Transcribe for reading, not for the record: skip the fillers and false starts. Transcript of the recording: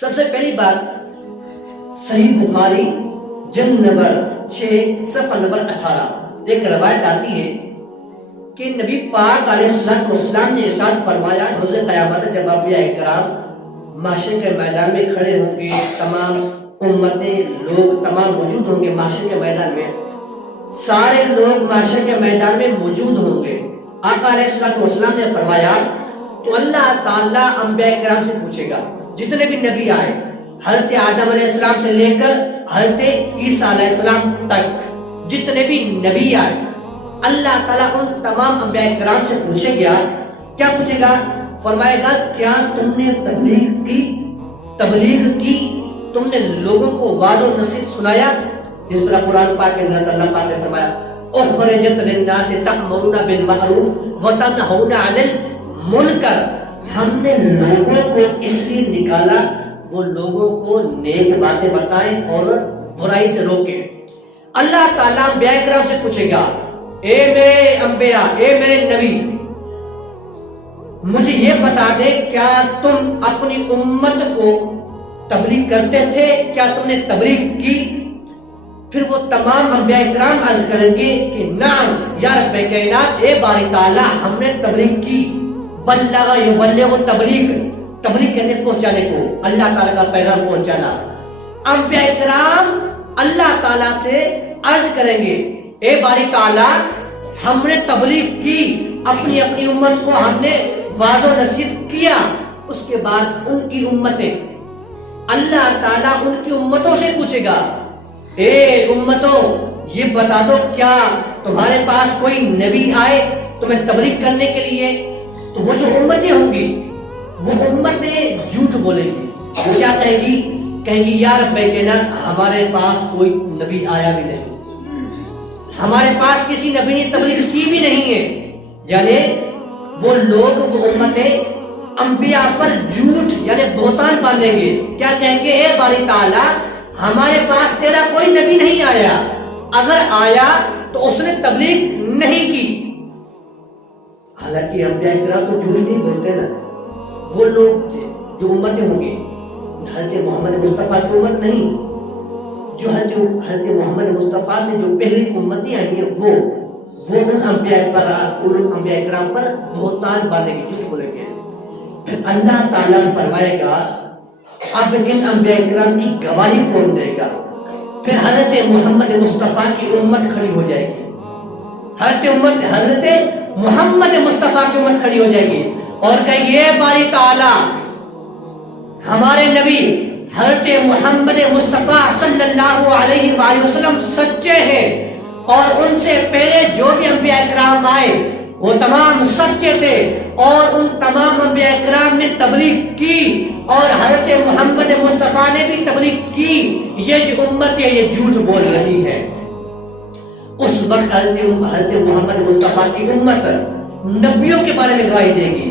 سب سے پہلی بات صحیح بخاری جلد نمبر 6 صفحہ نمبر 18 ایک روایت آتی ہے کہ نبی پاک علیہ السلام نے ارشاد فرمایا روز قیامت جب انبیاء کرام محشر کے میدان میں کھڑے ہوں گے، تمام امتیں لوگ تمام موجود ہوں گے محشر کے میدان میں، سارے لوگ محشر کے میدان میں موجود ہوں گے۔ آقا علیہ السلام نے فرمایا تو اللہ تعالیٰ انبیاء کرام سے پوچھے گا، جتنے بھی نبی آئے حضرت آدم علیہ السلام سے لے کر حضرت عیسیٰ علیہ السلام تک جتنے بھی نبی آئے، اللہ تعالیٰ ان تمام انبیاء کرام سے پوچھے گا، کیا پوچھے گا؟ فرمائے گا کیا تم نے تبلیغ کی، تم نے لوگوں کو واعظ و نصیحت سنایا؟ جس طرح قرآن پاک کے اندر اللہ پاک نے فرمایا اخرجت للناس تأمرون بالمعروف وتنہون عن المنکر، ہم نے لوگوں کو اس لیے نکالا وہ لوگوں کو نیک باتیں بتائیں اور برائی سے روکیں۔ اللہ تعالیٰ انبیاء کرام سے پوچھے گا، اے میرے انبیاء، اے میرے نبی، مجھے یہ بتا دے کیا تم اپنی امت کو تبلیغ کرتے تھے؟ کیا تم نے تبلیغ کی؟ پھر وہ تمام انبیاء کرام عرض کریں گے کہ نعم یا رب کائنات، اے باری تعالیٰ ہم نے تبلیغ کی۔ بلغ یبلغ تبلیغ کہتے ہیں پہنچانے کو، اللہ تعالیٰ کا پیغام پہنچانا۔ انبیاء کرام اللہ تعالیٰ سے عرض کریں گے، اے باری تعالیٰ ہم نے تبلیغ کی، اپنی امت کو ہم نے واعظ و نصیحت کیا۔ اس کے بعد ان کی امتیں، اللہ تعالیٰ ان کی امتوں سے پوچھے گا، اے امتوں یہ بتا دو کیا تمہارے پاس کوئی نبی آئے تمہیں تبلیغ کرنے کے لیے؟ تو وہ جو امتیں ہوں گی وہ امتیں جھوٹ بولیں گی، وہ کیا کہیں گی یا رب کائنات ہمارے پاس کوئی نبی آیا بھی نہیں، ہمارے پاس کسی نبی نے تبلیغ کی بھی نہیں ہے۔ یعنی وہ لوگ وہ امتیں انبیاء پر جھوٹ یعنی بہتان باندھیں گے، کیا کہیں گے؟ اے باری تعالیٰ ہمارے پاس تیرا کوئی نبی نہیں آیا، اگر آیا تو اس نے تبلیغ نہیں کی۔ حالانکہ انبیاء کرام تو جھوٹ نہیں بولتے نا، وہ لوگ جو امتیں ہوں گی حضرت محمد مصطفیٰ کی امت نہیں، جو حضرت محمد مصطفیٰ سے جو پہلی امتیں آئی ہیں وہ ان انبیاء کرام پر بہتان باندھیں گے، جھوٹ بولیں گے۔ پھر اللہ تعالیٰ فرمائے گا اب ان انبیاء کرام کی گواہی کون دے گا؟ پھر حضرت محمد مصطفیٰ کی امت کھڑی ہو جائے گی، حضرت محمد مصطفیٰ کی امت کھڑی ہو جائے گی اور کہیں گے اے باری تعالیٰ ہمارے نبی حضرت محمد مصطفیٰ صلی اللہ علیہ وآلہ وسلم سچے ہیں، اور ان سے پہلے جو بھی انبیاء کرام آئے وہ تمام سچے تھے، اور ان تمام انبیاء کرام نے تبلیغ کی، اور حضرت محمد مصطفیٰ نے بھی تبلیغ کی، یہ جو امت ہے یہ جھوٹ بول رہی ہے۔ اس وقت حضرت محمد مصطفیٰ کی امت نبیوں کے بارے میں گواہی دے گی،